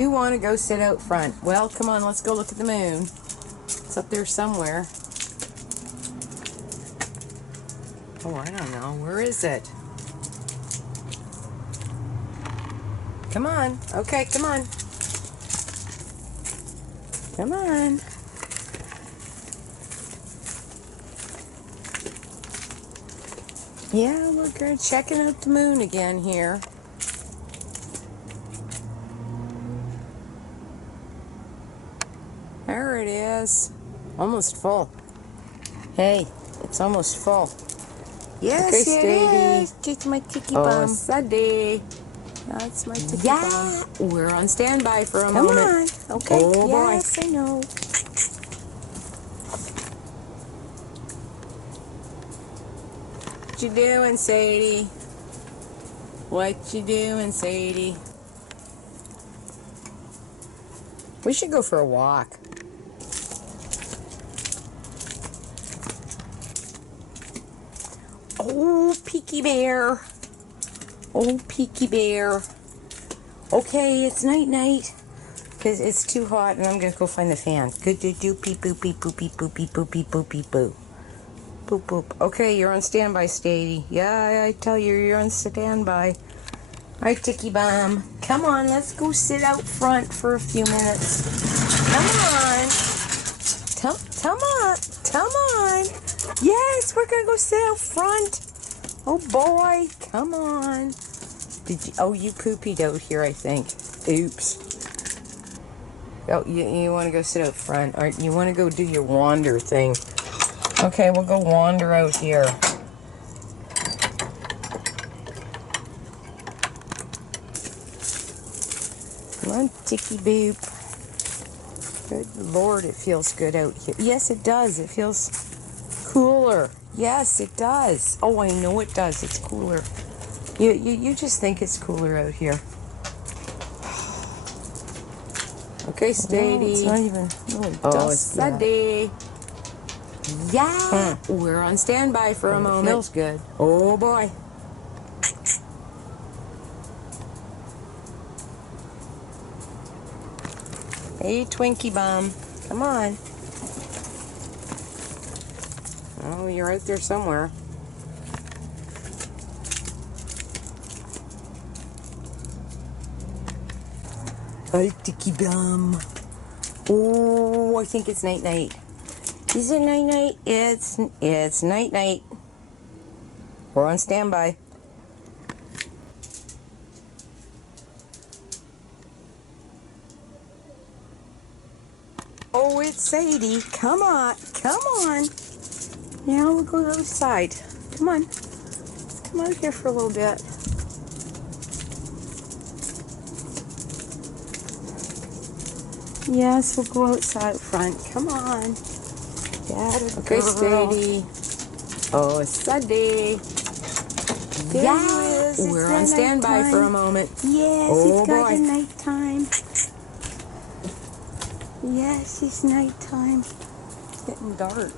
You want to go sit out front. Well, come on, let's go look at the moon. It's up there somewhere. Oh, I don't know. Where is it? Come on. Okay, come on. Come on. Yeah, we're good. Checking out the moon again here. There it is. Almost full. Hey, it's almost full. Yes, okay, it is. It's my ticky bum. Sadie. That's my ticky bum. We're on standby for a moment. Come on. Okay. Oh, yes, boy. I know. What you doing, Sadie? What you doing, Sadie? We should go for a walk. Oh, Peaky Bear. Oh, Peaky Bear. Okay, it's night-night. Because it's too hot and I'm going to go find the fan. Good to do peep boop beep boop beep boop beep boop beep boop beep boop. Boop boop. Okay, you're on standby, Stady. Yeah, I tell you, you're on standby. Alright, Ticky Bomb. Come on, let's go sit out front for a few minutes. Come on. Come on. Come on. Yes, we're going to go sit out front. Oh, boy. Come on. Did you? Oh, you poopied out here, I think. Oops. Oh, you want to go sit out front. Or you want to go do your wander thing. Okay, we'll go wander out here. Come on, Ticky Boop. Good Lord, it feels good out here. Yes, it does. It feels cooler. Yes, it does. Oh, I know it does. It's cooler. You just think it's cooler out here. Okay, Stady. It's not even really dust yet. Sadie. Yeah. We're on standby for a moment. It feels good. Oh, boy. Hey, Twinkie Bomb. Come on. Oh, you're out there somewhere. Hi, Ticky Bomb. Oh, I think it's night-night. Is it night-night? It's night-night. We're on standby. Oh, it's Sadie. Come on. Come on. Now we'll go outside. Come on. Let's come out here for a little bit. Yes, we'll go outside front. Come on. Okay, Sadie. Oh, Sadie. Yeah, we're on standby for a moment. Yes, it's got to nighttime. Yes, it's nighttime. It's getting dark.